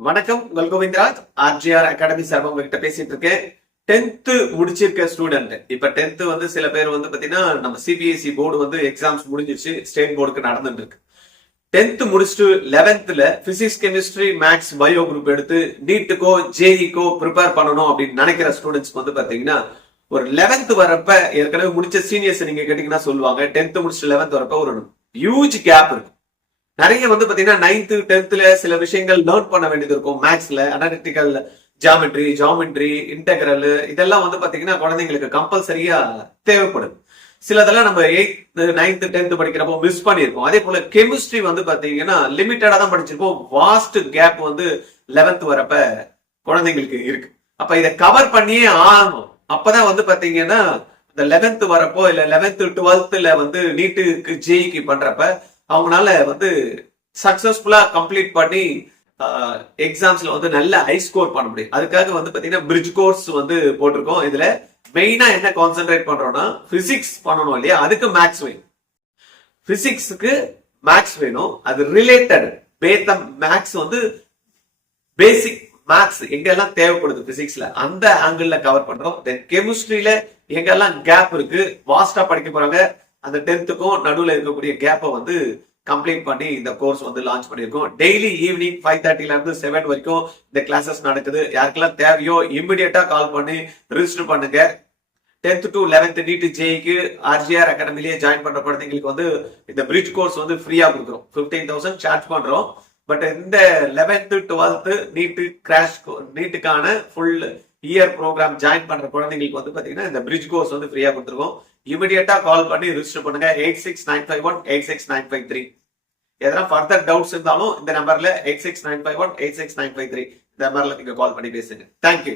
வணக்கம், உங்கள் Govindaraj RGR academy சார்பா உங்ககிட்ட பேசிட்டு இருக்கேன். 10th முடிச்சிருக்க student. இப்ப 10th வந்து சில பேர் வந்து பாத்தீங்கன்னா நம்ம சிபிஎஸ்இ போர்டு வந்து எக்ஸாம்ஸ் முடிஞ்சிருச்சு, ஸ்டேட் போர்டுக்கு நடந்துட்டு இருக்கு. 10th முடிச்சுட்டு 11th physics chemistry maths bio group எடுத்து நீட்டுக்கோ ஜேஇக்கோ ப்ரிப்பேர் பண்ணணும் அப்படின்னு நினைக்கிற ஸ்டூடெண்ட்ஸ்க்கு வந்து பாத்தீங்கன்னா ஒரு 11th வரப்ப ஏற்கனவே முடிச்ச சீனியர்ஸ் நீங்க கேட்டீங்கன்னா சொல்லுவாங்க 10th முடிச்சுட்டு 11th வரப்ப ஒரு ஹியூஜ் கேப் இருக்கு. நிறைய வந்து பாத்தீங்கன்னா 9th 10th சில விஷயங்கள் லேர்ன் பண்ண வேண்டியது இருக்கும். மேக்ஸ்ல அனாலிட்டிக்கல் ஜாமெட்ரி இன்டெகிரல் இதெல்லாம் வந்து பாத்தீங்கன்னா குழந்தைங்களுக்கு கம்பல்சரியா தேவைப்படும். சிலதெல்லாம் நம்ம 8th 9th 10th படிக்கிறப்போ மிஸ் பண்ணிருப்போம். அதே போல கெமிஸ்ட்ரி வந்து பாத்தீங்கன்னா லிமிட்டடா தான் படிச்சிருப்போம். வாஸ்ட் கேப் வந்து 11th வரப்ப குழந்தைங்களுக்கு இருக்கு. அப்ப இதை கவர் பண்ணியே ஆகணும். அப்பதான் வந்து பாத்தீங்கன்னா இந்த 11th வரப்போ இல்ல 11th 12th வந்து நீட்டுக்கு ஜேஇக்கு பண்றப்ப அவங்களால வந்து சக்சஸ்ஃபுல்லா கம்ப்ளீட் பண்ணி எக்ஸாம்ஸ்ல வந்து நல்ல ஹை ஸ்கோர் பண்ண முடியும். அதுக்காக வந்து பாத்தீங்கன்னா பிரிட்ஜ் கோர்ஸ் வந்து போட்டிருக்கோம். இதுல மெயினா என்ன கான்சென்ட்ரேட் பண்றோம்னா பிசிக்ஸ் பண்ணணும் இல்லையா, அதுக்கு மேக்ஸ் வேணும். பிசிக்ஸுக்கு மேக்ஸ் வேணும், அது ரிலேட்டட் மேக்ஸ் வந்து பேசிக் மேக்ஸ் எங்கெல்லாம் தேவைப்படுது பிசிக்ஸ்ல அந்த ஆங்கிள் கவர் பண்றோம். தென் கெமிஸ்ட்ரியில எங்கெல்லாம் கேப் இருக்கு, வாஸ்டா படிக்க போறாங்க, அந்த 10th நடுவில் இருக்கக்கூடிய கேப்பை வந்து கம்ப்ளீட் பண்ணி இந்த கோர்ஸ் வந்து லான்ச் பண்ணிருக்கோம். டெய்லி ஈவினிங் 5:30 இருந்து 7 வரைக்கும் இந்த கிளாஸஸ் நடக்குது. யாருக்கெல்லாம் தேவையோ இமிடியேட்டா கால் பண்ணி ரிஜிஸ்டர் பண்ணுங்க. 10th to 11th நீட் ஜேஇக்கு ஆர்ஜிஆர் அகாடமிலேயே ஜாயின் பண்ற குழந்தைங்களுக்கு வந்து இந்த பிரிட்ஜ் கோர்ஸ் வந்து ஃப்ரீயா கொடுக்குறோம். 15,000 சார்ஜ் பண்றோம். பட் இந்த 11th 12th நீட்டுக்கான ஃபுல் இயர் ப்ரோக்ராம் ஜாயின் பண்ற குழந்தைங்களுக்கு வந்து பாத்தீங்கன்னா இந்த பிரிட்ஜ் கோர்ஸ் வந்து ஃப்ரீயா கொடுத்துருக்கோம். இமிடியேட்டா கால் பண்ணி ரிஜிஸ்டர் பண்ணுங்க. 8695186953. எதனா ஃபர்தர் டவுட்ஸ் இருந்தாலும் இந்த நம்பர்ல 8695186953 இந்த நம்பர்ல நீங்க கால் பண்ணி பேசுங்க. தேங்க்யூ.